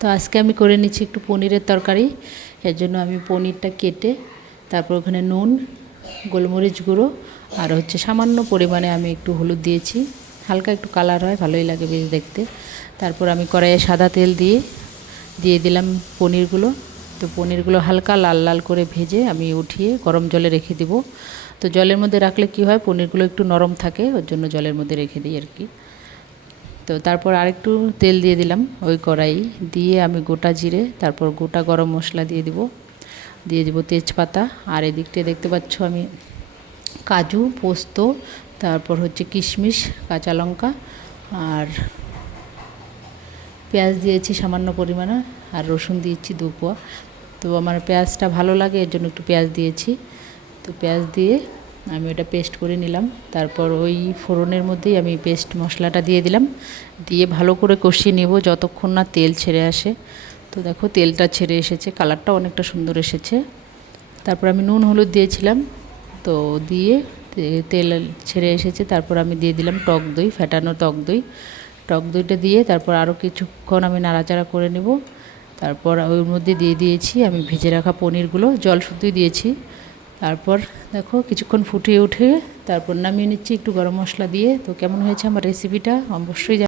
তো আজকে আমি করে নিচ্ছি একটু পনিরের তরকারি। এর জন্য আমি পনিরটা কেটে তারপর ওখানে নুন, গোলমরিচ গুঁড়ো আর হচ্ছে সামান্য পরিমাণে আমি একটু হলুদ দিয়েছি। হালকা একটু কালার হয়, ভালোই লাগে বেশ দেখতে। তারপর আমি কড়াইয়ে সাদা তেল দিয়ে দিলাম পনিরগুলো। তো পনিরগুলো হালকা লাল লাল করে ভেজে আমি উঠিয়ে গরম জলে রেখে দেব। তো জলের মধ্যে রাখলে কি হয়, পনিরগুলো একটু নরম থাকে, ওর জন্য জলের মধ্যে রেখে দিই আর কি। তো তারপর আরেকটু তেল দিয়ে দিলাম ওই কড়াই দিয়ে আমি গোটা জিরে, তারপর গোটা গরম মশলা দিয়ে দেবো তেজপাতা। আর এদিকটা দেখতে পাচ্ছ আমি কাজু, পোস্ত, তারপর হচ্ছে কিশমিশ, কাঁচা লঙ্কা আর পেঁয়াজ দিয়েছি সামান্য পরিমাণে, আর রসুন দিয়েছি 2 কোয়া। তো আমার পেঁয়াজটা ভালো লাগে, এর জন্য একটু পেঁয়াজ দিয়েছি। তো পেঁয়াজ দিয়ে আমি ওটা পেস্ট করে নিলাম। তারপর ওই ফোড়নের মধ্যেই আমি পেস্ট মশলাটা দিয়ে দিলাম, দিয়ে ভালো করে কষিয়ে নেব যতক্ষণ না তেল ছেড়ে আসে। তো দেখো তেলটা ছেড়ে এসেছে, কালারটাও অনেকটা সুন্দর এসেছে। তারপর আমি নুন হলুদ দিয়েছিলাম, তো দিয়ে তেল ছেড়ে এসেছে। তারপর আমি দিয়ে দিলাম টক দই, ফ্যাটানো টক দইটা দিয়ে তারপর আরও কিছুক্ষণ আমি নাড়াচাড়া করে নেব। তারপর ওর মধ্যে দিয়ে দিয়েছি আমি ভেজে রাখা পনিরগুলো, জল শুদ্ধই দিয়েছি। তারপর দেখো কিছুক্ষণ ফুটিয়ে উঠে তারপর নামিয়ে নিচ্ছি একটু গরম মশলা দিয়ে। তো কেমন হয়েছে আমার রেসিপিটা অবশ্যই